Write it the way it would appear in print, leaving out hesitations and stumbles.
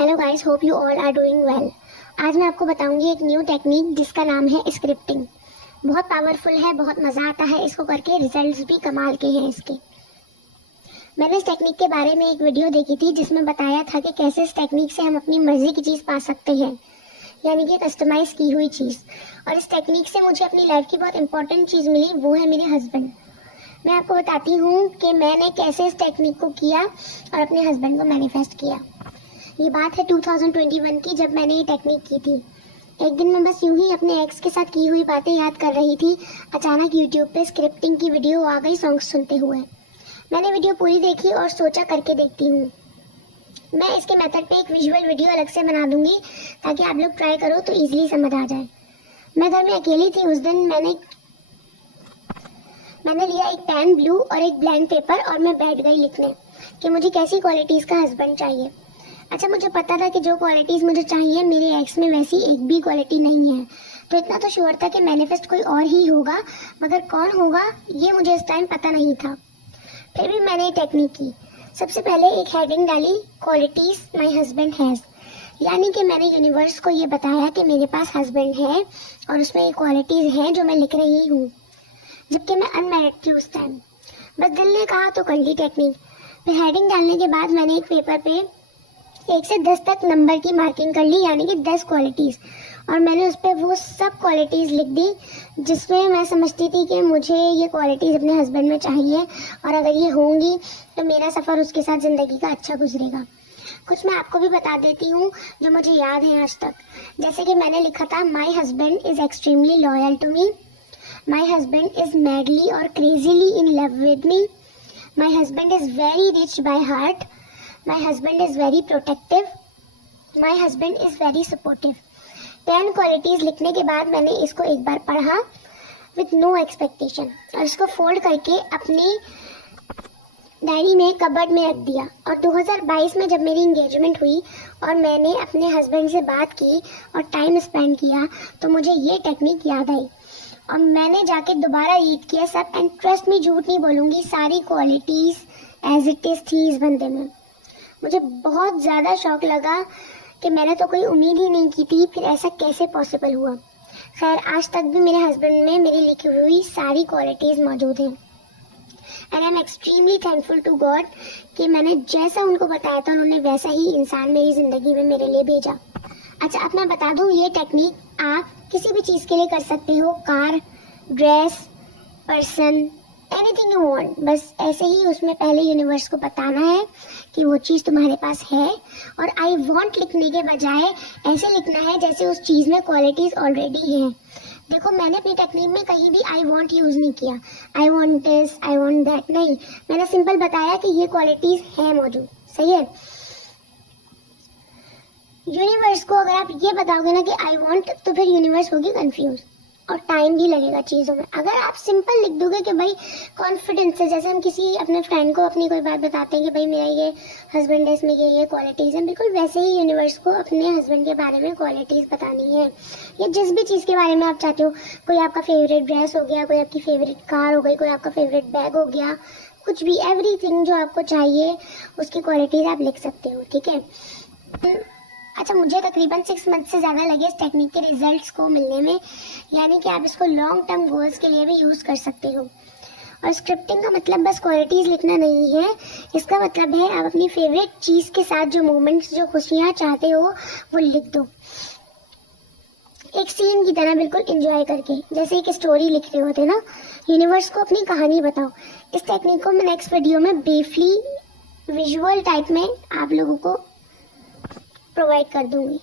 Hello guys, hope you all are doing well. आज मैं आपको बताऊंगी एक न्यू टेक्निक जिसका नाम है स्क्रिप्टिंग। बहुत पावरफुल है, बहुत मज़ा आता है इसको करके, रिजल्ट्स भी कमाल के हैं इसके। मैंने इस टेक्निक के बारे में एक वीडियो देखी थी जिसमें बताया था कि कैसे इस टेक्निक से हम अपनी मर्जी की चीज़ पा सकते हैं, यानी कि कस्टमाइज की हुई चीज़। और इस टेक्निक से मुझे अपनी लाइफ की बहुत इंपॉर्टेंट चीज़ मिली, वो है मेरे हस्बैंड। मैं आपको बताती हूँ कि मैंने कैसे इस टेक्निक को किया और अपने हस्बैंड को मैनिफेस्ट किया। ये बात है 2021 की, जब मैंने ये टेक्निक की थी। एक दिन मैं बस यूं ही अपने एक्स के साथ की हुई बातें याद कर रही थी। अचानक यूट्यूब पे स्क्रिप्टिंग की वीडियो आ गई सॉन्ग सुनते हुए। मैंने वीडियो पूरी देखी और सोचा करके देखती हूँ। मैं इसके मेथड पे एक विजुअल वीडियो अलग से बना दूंगी ताकि आप लोग ट्राई करो तो ईजिली समझ आ जाए। मैं घर में अकेली थी उस दिन। मैंने लिया एक पेन, ब्लू और एक ब्लैंक पेपर और मैं बैठ गई लिखने कि मुझे कैसी क्वालिटीज़ का हस्बैंड चाहिए। अच्छा, मुझे पता था कि जो क्वालिटीज़ मुझे चाहिए मेरे एक्स में वैसी एक भी क्वालिटी नहीं है। तो इतना तो श्योर था कि मैनिफेस्ट कोई और ही होगा, मगर कौन होगा ये मुझे इस टाइम पता नहीं था। फिर भी मैंने ये टेक्निक की। सबसे पहले एक हेडिंग डाली, क्वालिटीज़ माई हस्बैंड हैज़, यानी कि मैंने यूनिवर्स को ये बताया कि मेरे पास हस्बैंड है और उसमें ये क्वालिटीज़ हैं जो मैं लिख रही हूँ, जबकि मैं अनमैरिड थी उस टाइम। बस दिल ने कहा तो कर ली टेक्निक। फिर हेडिंग डालने के बाद मैंने एक पेपर पे 1 से 10 तक नंबर की मार्किंग कर ली, यानी कि 10 क्वालिटीज़, और मैंने उस पर वो सब क्वालिटीज़ लिख दी जिसमें मैं समझती थी कि मुझे ये क्वालिटीज़ अपने हस्बैंड में चाहिए और अगर ये होंगी तो मेरा सफ़र उसके साथ ज़िंदगी का अच्छा गुजरेगा। कुछ मैं आपको भी बता देती हूँ जो मुझे याद है आज तक। जैसे कि मैंने लिखा था, my husband is extremely loyal to me, my husband is madly और crazily in love with me, my husband is very rich by heart, My husband is very protective. My husband is very supportive. 10 qualities लिखने के बाद मैंने इसको एक बार पढ़ा with no expectation और इसको फोल्ड करके अपनी डायरी में कबर्ड में रख दिया। और 2022 में जब मेरी इंगेजमेंट हुई और मैंने अपने हस्बैंड से बात की और टाइम स्पेंड किया तो मुझे ये टेक्निक याद आई और मैंने जाके दोबारा रीड किया सब। एंड ट्रस्ट मी, झूठ नहीं बोलूँगी, सारी क्वालिटीज़ एज इट इज़ थी इस बंदे में। मुझे बहुत ज़्यादा शौक लगा कि मैंने तो कोई उम्मीद ही नहीं की थी, फिर ऐसा कैसे पॉसिबल हुआ। खैर, आज तक भी मेरे हस्बैंड में मेरी लिखी हुई सारी क्वालिटीज़ मौजूद हैं and I am extremely thankful to god कि मैंने जैसा उनको बताया था उन्होंने वैसा ही इंसान मेरी ज़िंदगी में मेरे लिए भेजा। अच्छा, अब मैं बता दूँ, ये टेक्निक आप किसी भी चीज़ के लिए कर सकते हो, car, dress, person, anything you want. बस ऐसे ही उसमें पहले यूनिवर्स को बताना है कि वो चीज़ तुम्हारे पास है और आई वांट लिखने के बजाय ऐसे लिखना है जैसे उस चीज़ में क्वालिटीज़ ऑलरेडी हैं। देखो, मैंने अपनी टेक्निक में कहीं भी आई वांट यूज़ नहीं किया, I want this, I want that, नहीं। मैंने सिंपल बताया कि ये क्वालिटीज़ हैं मौजूद। सही है। यूनिवर्स को अगर आप ये बताओगे ना कि आई वांट, तो फिर यूनिवर्स होगी कंफ्यूज और टाइम भी लगेगा चीज़ों में। अगर आप सिंपल लिख दोगे कि भाई कॉन्फिडेंस से, जैसे हम किसी अपने फ्रेंड को अपनी कोई बात बताते हैं कि भाई मेरा ये हस्बैंड है, इसमें ये क्वालिटीज़ हैं, बिल्कुल वैसे ही यूनिवर्स को अपने हस्बैंड के बारे में क्वालिटीज़ बतानी है, या जिस भी चीज़ के बारे में आप चाहते हो। कोई आपका फेवरेट ड्रेस हो गया, कोई आपकी फेवरेट कार हो गई, कोई आपका फेवरेट बैग हो गया, कुछ भी, एवरीथिंग जो आपको चाहिए उसकी क्वालिटीज़ आप लिख सकते हो। ठीक है। अच्छा, मुझे तकरीबन 6 मंथ से ज़्यादा लगे इस टेक्निक के रिजल्ट्स को मिलने में, यानी कि आप इसको लॉन्ग टर्म गोल्स के लिए भी यूज़ कर सकते हो। और स्क्रिप्टिंग का मतलब बस क्वालिटीज़ लिखना नहीं है, इसका मतलब है आप अपनी फेवरेट चीज़ के साथ जो मोमेंट्स, जो खुशियाँ चाहते हो वो लिख दो, एक सीन की तरह बिल्कुल एंजॉय करके, जैसे एक स्टोरी लिख रहे होते ना। यूनिवर्स को अपनी कहानी बताओ। इस टेक्निक को मैं नेक्स्ट वीडियो में ब्रीफली विजुअल टाइप में आप लोगों को प्रोवाइड कर दूंगी।